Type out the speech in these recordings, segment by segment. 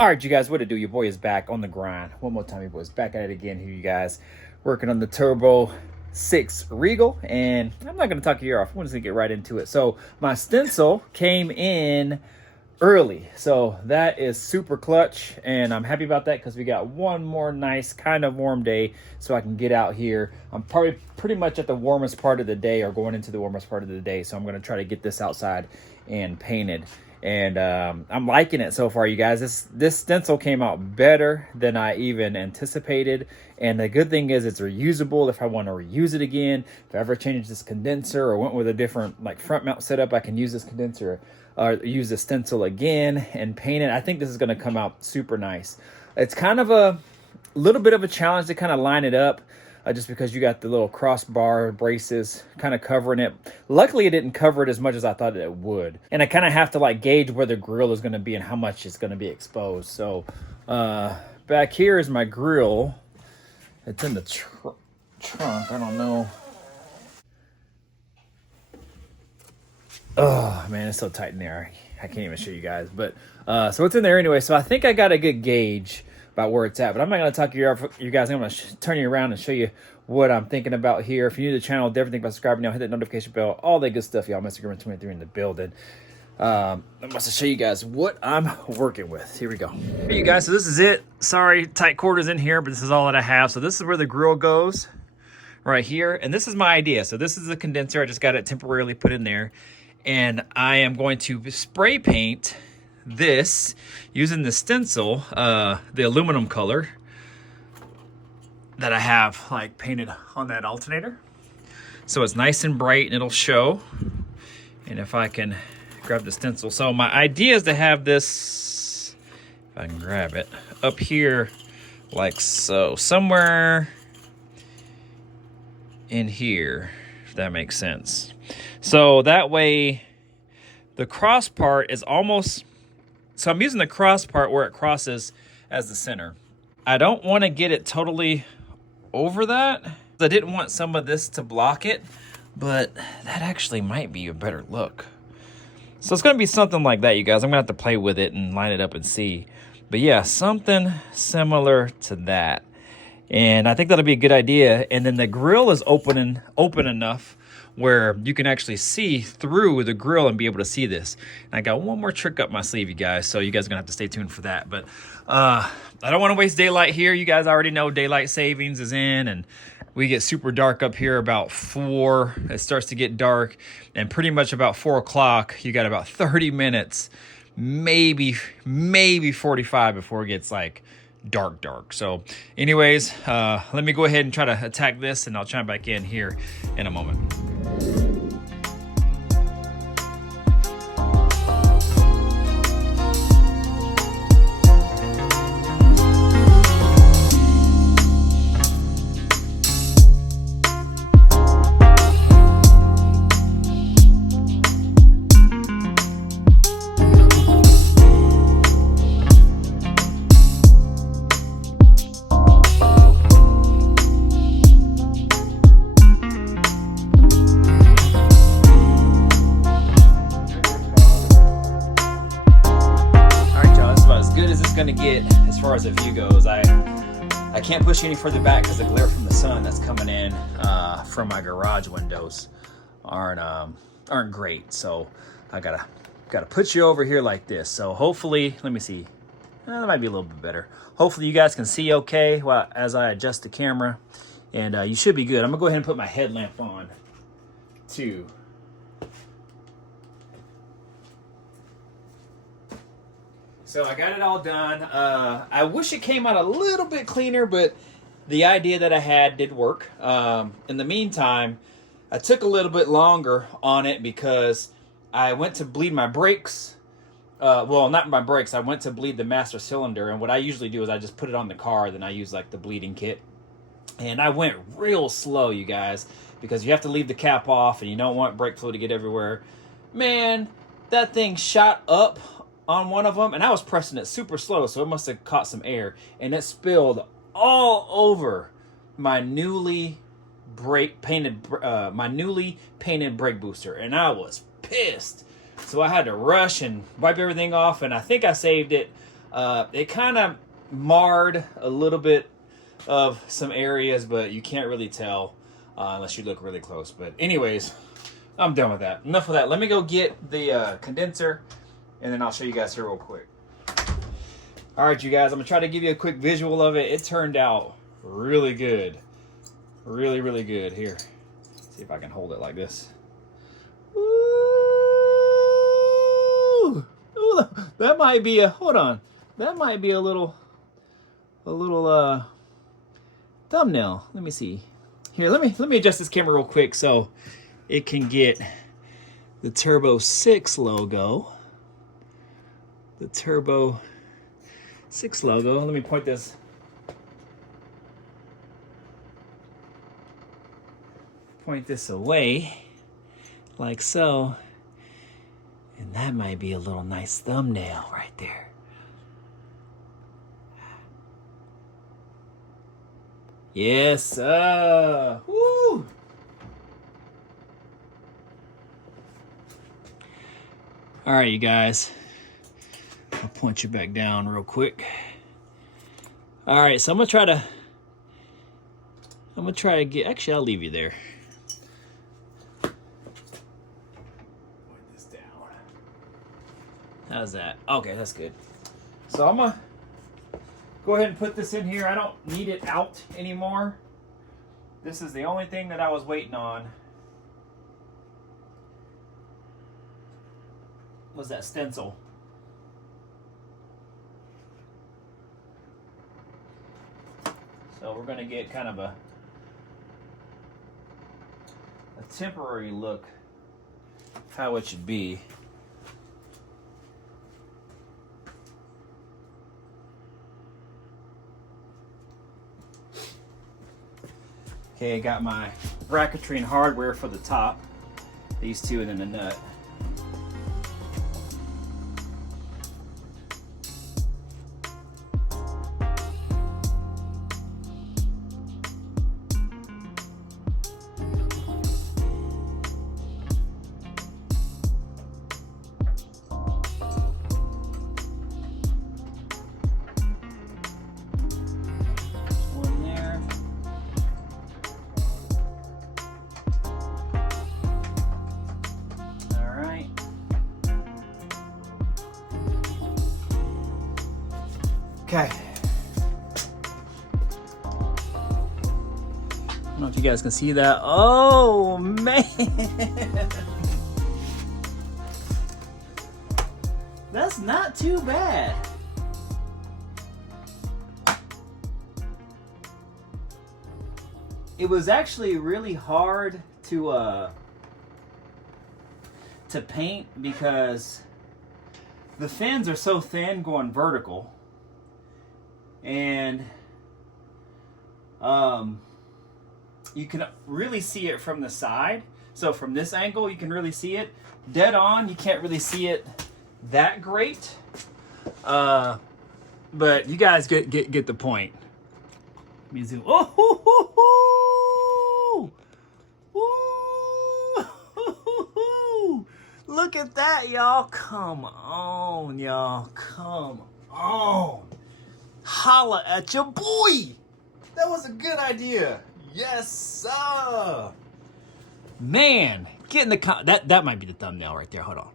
All right, you guys, what to do? Your boy is back on the grind. One more time, your boy's back at it again here, you guys. Working on the Turbo 6 Regal, and I'm not going to talk your ear off. I'm just going to get right into it. So my stencil came in early, so that is super clutch, and I'm happy about that because we got one more nice kind of warm day so I can get out here. I'm probably pretty much at the warmest part of the day, or going into the warmest part of the day, so I'm going to try to get this outside and painted. And I'm liking it so far, you guys. This stencil came out better than I even anticipated, and the good thing is it's reusable. If I want to reuse it again, if I ever change this condenser or went with a different like front mount setup, I can use this condenser or use the stencil again and paint it. I think this is going to come out super nice. It's kind of a little bit of a challenge to kind of line it up, just because you got the little crossbar braces kind of covering it. Luckily, it didn't cover it as much as I thought it would. And I kind of have to like gauge where the grill is going to be and how much it's going to be exposed. So back here is my grill. It's in the trunk. I don't know. Oh, man, it's so tight in there. I can't even show you guys. But so it's in there anyway. So I think I got a good gauge about where it's at, but I'm not going to talk to you guys. I'm going to turn you around and show you what I'm thinking about here. If you're new to the channel, definitely think about subscribing now, hit that notification bell, all that good stuff, y'all. Instagram 23 in the building. I'm going to show you guys what I'm working with. Here we go. Hey, you guys, so this is it. Sorry, tight quarters in here, but this is all that I have. So this is where the grill goes, right here, and this is my idea. So this is the condenser. I just got it temporarily put in there, and I am going to spray paint this using the stencil, the aluminum color that I have like painted on that alternator, so it's nice and bright and it'll show. And if I can grab the stencil, so my idea is to have this, if I can grab it, up here like so, somewhere in here, if that makes sense. So that way the cross part is almost, so I'm using the cross part where it crosses as the center. I don't want to get it totally over that. I didn't want some of this to block it, but that actually might be a better look. So it's going to be something like that, you guys. I'm going to have to play with it and line it up and see. But yeah, something similar to that. And I think that'll be a good idea. And then the grill is open enough where you can actually see through the grill and be able to see this. And I got one more trick up my sleeve, you guys, so you guys are gonna have to stay tuned for that. But I don't want to waste daylight here. You guys already know daylight savings is in, and we get super dark up here about 4. It starts to get dark, and pretty much about 4 o'clock, you got about 30 minutes, maybe 45 before it gets like dark. So anyways, let me go ahead and try to attack this, and I'll chime back in here in a moment. Gonna get as far as the view goes. I can't push any further back because the glare from the sun that's coming in from my garage windows aren't great. So I gotta put you over here like this. So hopefully, let me see, that might be a little bit better. Hopefully you guys can see okay while as I adjust the camera, and you should be good. I'm gonna go ahead and put my headlamp on too. So I got it all done. I wish it came out a little bit cleaner, but the idea that I had did work. In the meantime, I took a little bit longer on it because I went to bleed my brakes. Well, not my brakes. I went to bleed the master cylinder, and what I usually do is I just put it on the car, then I use like the bleeding kit. And I went real slow, you guys, because you have to leave the cap off, and you don't want brake fluid to get everywhere. Man, that thing shot up on one of them, and I was pressing it super slow, so it must have caught some air, and it spilled all over my newly painted brake booster, and I was pissed. So I had to rush and wipe everything off, and I think I saved it It kind of marred a little bit of some areas, but you can't really tell unless you look really close. But anyways, I'm done with that. Enough of that. Let me go get the condenser, and then I'll show you guys here real quick. All right, you guys, I'm gonna try to give you a quick visual of it. It turned out really good. Really, really good. Here, see if I can hold it like this. Ooh, ooh, that might be a, hold on. That might be a little thumbnail. Let me see. Here, let me adjust this camera real quick so it can get the Turbo 6 logo. The Turbo 6 logo. Let me point this. Point this away like so. And that might be a little nice thumbnail right there. Yes, woo! All right, you guys. I'll point you back down real quick. All right, so I'm gonna try to get. Actually, I'll leave you there. Point this down. How's that? Okay, that's good. So I'm gonna go ahead and put this in here. I don't need it out anymore. This is the only thing that I was waiting on. Was that stencil? So we're gonna get kind of a temporary look how it should be. Okay, I got my bracketry and hardware for the top. These two and then the nut. Okay. I don't know if you guys can see that. Oh, man. That's not too bad. It was actually really hard to paint because the fins are so thin going vertical. And you can really see it from the side. So from this angle, you can really see it. Dead on, you can't really see it that great. But you guys get the point. Let me zoom. Oh, hoo, hoo, hoo. Ooh. Look at that, y'all. Come on, y'all. Come on. Holla at your boy. That was a good idea. Yes, sir. Man, get in the that might be the thumbnail right there. Hold on.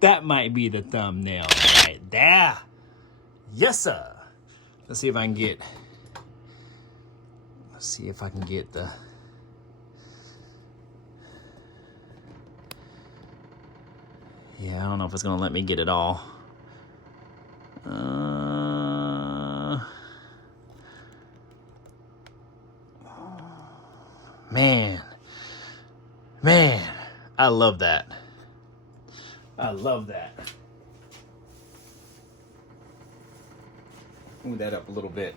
That might be the thumbnail right there. Yes, sir. Let's see if I can get. Let's see if I can get the. Yeah, I don't know if it's gonna let me get it all. Man, I love that. I love that. Move that up a little bit.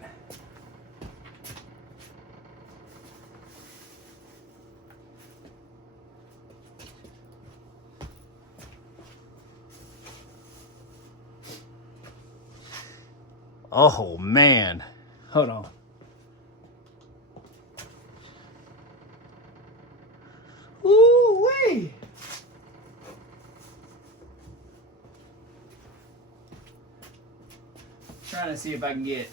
Oh man, hold on. Ooh-wee. Trying to see if I can get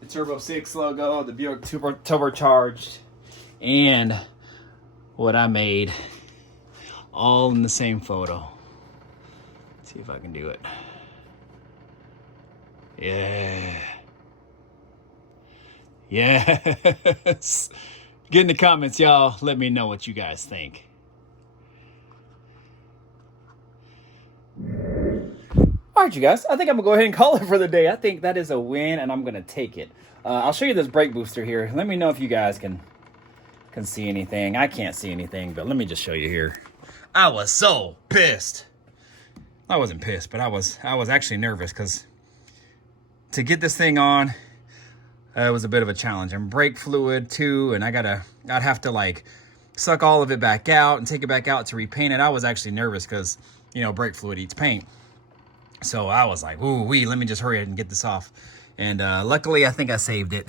the Turbo 6 logo, the Buick turbocharged, and what I made all in the same photo. Let's see if I can do it. Yeah. Yes. Get in the comments, y'all. Let me know what you guys think. All right, you guys. I think I'm going to go ahead and call it for the day. I think that is a win, and I'm going to take it. I'll show you this brake booster here. Let me know if you guys can see anything. I can't see anything, but let me just show you here. I was so pissed. I wasn't pissed, but I was actually nervous because to get this thing on, it was a bit of a challenge. And brake fluid too, and I'd have to like suck all of it back out and take it back out to repaint it. I was actually nervous because, you know, brake fluid eats paint. So I was like, ooh wee, let me just hurry and get this off. And luckily, I think I saved it.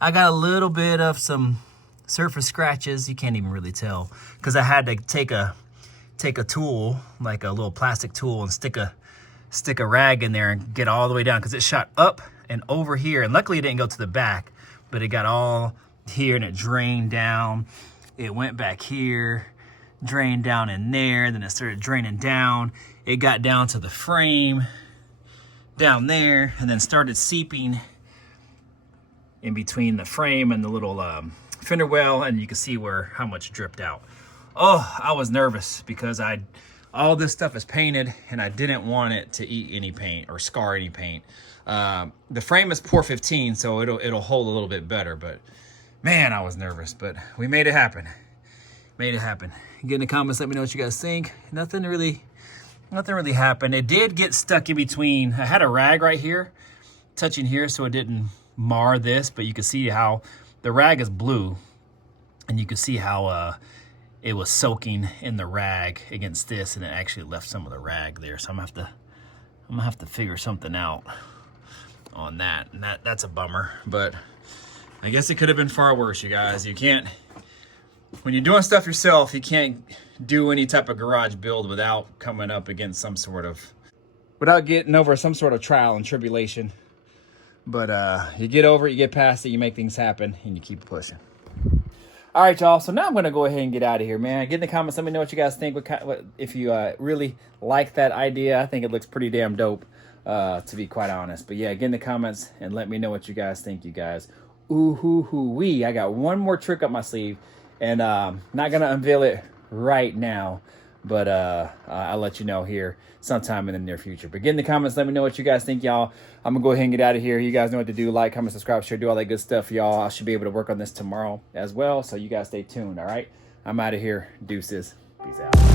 I got a little bit of some surface scratches. You can't even really tell because I had to take a tool, like a little plastic tool, and stick a rag in there and get all the way down because it shot up and over here. And luckily it didn't go to the back, but it got all here and it drained down. It went back here, drained down in there, then it started draining down. It got down to the frame down there and then started seeping in between the frame and the little fender well, and you can see how much dripped out. Oh, I was nervous because all this stuff is painted and I didn't want it to eat any paint or scar any paint. The frame is Pour 15, so it'll hold a little bit better, but man, I was nervous, but we made it happen. Made it happen. Get in the comments, let me know what you guys think. Nothing really happened. It did get stuck in between. I had a rag right here, touching here, so it didn't mar this, but you can see how the rag is blue, and you can see how it was soaking in the rag against this, and it actually left some of the rag there. So I'm gonna have to figure something out on that, and that's a bummer. But I guess it could have been far worse, you guys. You can't, when you're doing stuff yourself, you can't do any type of garage build without coming up against without getting over some sort of trial and tribulation. But you get over it, you get past it, you make things happen, and you keep pushing. All right, y'all. So now I'm going to go ahead and get out of here, man. Get in the comments. Let me know what you guys think. If you really like that idea. I think it looks pretty damn dope, to be quite honest. But yeah, get in the comments and let me know what you guys think, you guys. Ooh, hoo, hoo, wee. I got one more trick up my sleeve, and not going to unveil it right now. But I'll let you know here sometime in the near future. But get in the comments. Let me know what you guys think, y'all. I'm going to go ahead and get out of here. You guys know what to do. Like, comment, subscribe, share, do all that good stuff, y'all. I should be able to work on this tomorrow as well. So you guys stay tuned, all right? I'm out of here. Deuces. Peace out.